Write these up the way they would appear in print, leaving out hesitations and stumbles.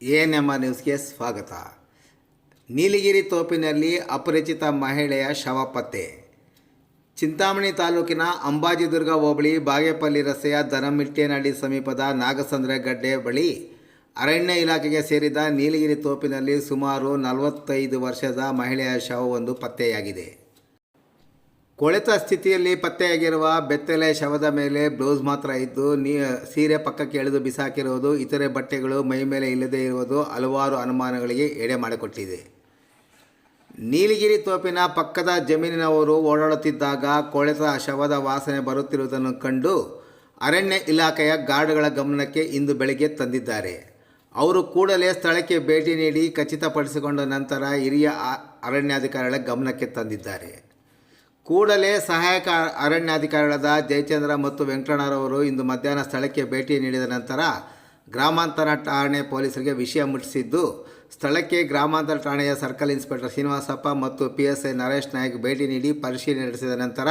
ANMR ನ್ಯೂಸ್ಗೆ ಸ್ವಾಗತ. ನೀಲಗಿರಿ ತೋಪಿನಲ್ಲಿ ಅಪರಿಚಿತ ಮಹಿಳೆಯ ಶವ ಪತ್ತೆ. ಚಿಂತಾಮಣಿ ತಾಲೂಕಿನ ಅಂಬಾಜಿದುರ್ಗ ಹೋಬಳಿ ಬಾಗೇಪಲ್ಲಿ ರಸ್ತೆಯ ದನಮಿಟ್ಟೇನಹಳ್ಳಿ ಸಮೀಪದ ನಾಗಸಂದ್ರ ಗಡ್ಡೆ ಬಳಿ ಅರಣ್ಯ ಇಲಾಖೆಗೆ ಸೇರಿದ ನೀಲಗಿರಿ ತೋಪಿನಲ್ಲಿ ಸುಮಾರು 45 ವರ್ಷದ ಮಹಿಳೆಯ ಶವವೊಂದು ಪತ್ತೆಯಾಗಿದೆ. ಕೊಳೆತ ಸ್ಥಿತಿಯಲ್ಲಿ ಪತ್ತೆಯಾಗಿರುವ ಬೆತ್ತಲೆ ಶವದ ಮೇಲೆ ಬ್ಲೌಸ್ ಮಾತ್ರ ಇದ್ದು ಸೀರೆ ಪಕ್ಕಕ್ಕೆ ಎಳೆದು ಬಿಸಾಕಿರುವುದು, ಇತರೆ ಬಟ್ಟೆಗಳು ಮೈಮೇಲೆ ಇಲ್ಲದೇ ಇರುವುದು ಹಲವಾರು ಅನುಮಾನಗಳಿಗೆ ಎಡೆ ಮಾಡಿಕೊಟ್ಟಿದೆ. ನೀಲಗಿರಿ ತೋಪಿನ ಪಕ್ಕದ ಜಮೀನಿನವರು ಓಡಾಡುತ್ತಿದ್ದಾಗ ಕೊಳೆತ ಶವದ ವಾಸನೆ ಬರುತ್ತಿರುವುದನ್ನು ಕಂಡು ಅರಣ್ಯ ಇಲಾಖೆಯ ಗಾರ್ಡ್ಗಳ ಗಮನಕ್ಕೆ ಇಂದು ಬೆಳಗ್ಗೆ ತಂದಿದ್ದಾರೆ. ಅವರು ಕೂಡಲೇ ಸ್ಥಳಕ್ಕೆ ಭೇಟಿ ನೀಡಿ ಖಚಿತಪಡಿಸಿಕೊಂಡ ನಂತರ ಹಿರಿಯ ಅರಣ್ಯಾಧಿಕಾರಿಗಳ ಗಮನಕ್ಕೆ ತಂದಿದ್ದಾರೆ. ಕೂಡಲೇ ಸಹಾಯಕ ಅರಣ್ಯಾಧಿಕಾರಿಗಳಾದ ಜಯಚಂದ್ರ ಮತ್ತು ವೆಂಕಟಣ್ಣರವರು ಇಂದು ಮಧ್ಯಾಹ್ನ ಸ್ಥಳಕ್ಕೆ ಭೇಟಿ ನೀಡಿದ ನಂತರ ಗ್ರಾಮಾಂತರ ಠಾಣೆ ಪೊಲೀಸರಿಗೆ ವಿಷಯ ಮುಟ್ಟಿಸಿದ್ದು, ಸ್ಥಳಕ್ಕೆ ಗ್ರಾಮಾಂತರ ಠಾಣೆಯ ಸರ್ಕಲ್ ಇನ್ಸ್ಪೆಕ್ಟರ್ ಶ್ರೀನಿವಾಸಪ್ಪ ಮತ್ತು PSI ನರೇಶ್ ನಾಯ್ಕ್ ಭೇಟಿ ನೀಡಿ ಪರಿಶೀಲನೆ ನಡೆಸಿದ ನಂತರ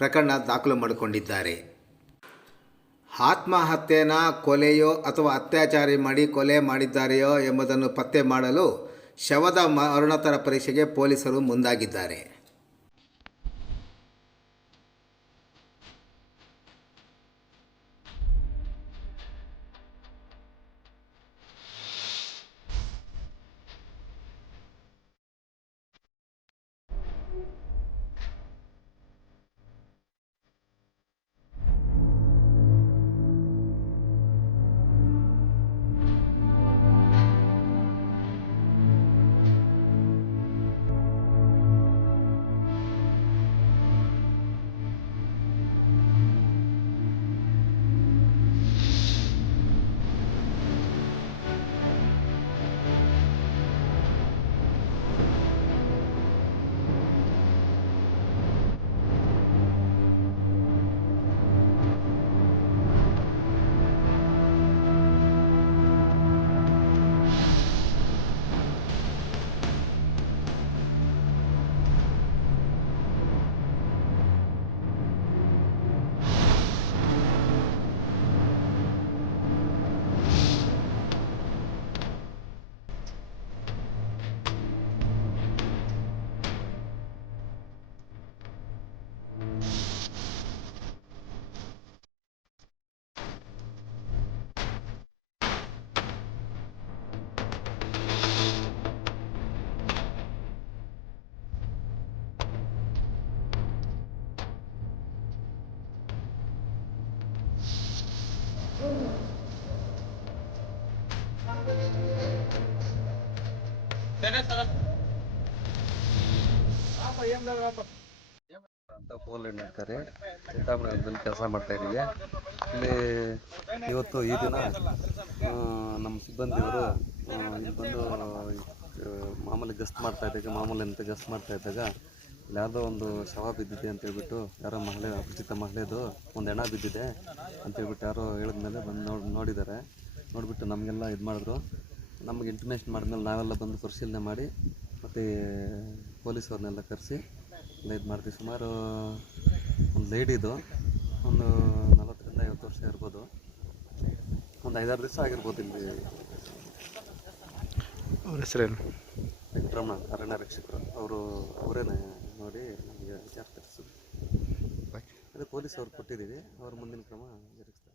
ಪ್ರಕರಣ ದಾಖಲು ಮಾಡಿಕೊಂಡಿದ್ದಾರೆ. ಆತ್ಮಹತ್ಯೆನ ಕೊಲೆಯೋ ಅಥವಾ ಅತ್ಯಾಚಾರ ಮಾಡಿ ಕೊಲೆ ಮಾಡಿದ್ದಾರೆಯೋ ಎಂಬುದನ್ನು ಪತ್ತೆ ಮಾಡಲು ಶವದ ಮರಣೋತ್ತರ ಪರೀಕ್ಷೆಗೆ ಪೊಲೀಸರು ಮುಂದಾಗಿದ್ದಾರೆ. ಅಂತ ಫೋನಲ್ಲಿ ನಡ್ತಾರೆ. ಚಿಂತಾಮಣಿಯಲ್ಲಿ ಕೆಲಸ ಮಾಡ್ತಾ ಇದ್ದೀವಿ. ಇಲ್ಲಿ ಇವತ್ತು ಈ ದಿನ ನಮ್ಮ ಸಿಬ್ಬಂದಿಯವರು ಇಲ್ಲಿ ಬಂದು ಮಾಮೂಲಿ ಗಸ್ತ್ ಮಾಡ್ತಾ ಇದ್ದಾಗ ಇಲ್ಲಿ ಯಾವುದೋ ಒಂದು ಶವ ಬಿದ್ದಿದೆ ಅಂತೇಳ್ಬಿಟ್ಟು, ಯಾರೋ ಅಪರಿಚಿತ ಮಹಿಳೆದು ಒಂದು ಹೆಣ ಬಿದ್ದಿದೆ ಅಂತೇಳ್ಬಿಟ್ಟು ಯಾರೋ ಹೇಳಿದ್ಮೇಲೆ ಬಂದು ನೋಡಿದ್ದಾರೆ. ನೋಡಿಬಿಟ್ಟು ನಮಗೆಲ್ಲ ಇದು ಮಾಡಿದ್ರು. ನಮಗೆ ಇಂಟಿಮೇಷನ್ ಮಾಡಿದ್ಮೇಲೆ ನಾವೆಲ್ಲ ಬಂದು ಪರಿಶೀಲನೆ ಮಾಡಿ ಮತ್ತು ಪೊಲೀಸವ್ರನ್ನೆಲ್ಲ ಕರೆಸಿ ಎಲ್ಲ ಇದು ಮಾಡ್ತೀವಿ. ಸುಮಾರು ಒಂದು ಲೇಡಿದು ಒಂದು 40ರಿಂದ 50 ವರ್ಷ ಇರ್ಬೋದು. ಒಂದು 5-6 ದಿವಸ ಆಗಿರ್ಬೋದು. ಇಲ್ಲಿ ಅವ್ರ ಹೆಸರೇನು? ವೆಂಕಟರಮಣ, ಅರಣ್ಯ ರಕ್ಷಕರು. ಅವರೇ ನೋಡಿ ನಮಗೆ ವಿಚಾರ ತಿಳಿಸಿದ್ರು. ಅದೇ ಪೊಲೀಸವ್ರು ಕೊಟ್ಟಿದ್ದೀವಿ. ಅವ್ರ ಮುಂದಿನ ಕ್ರಮ ಜರುಗಿಸ್ತಾರೆ.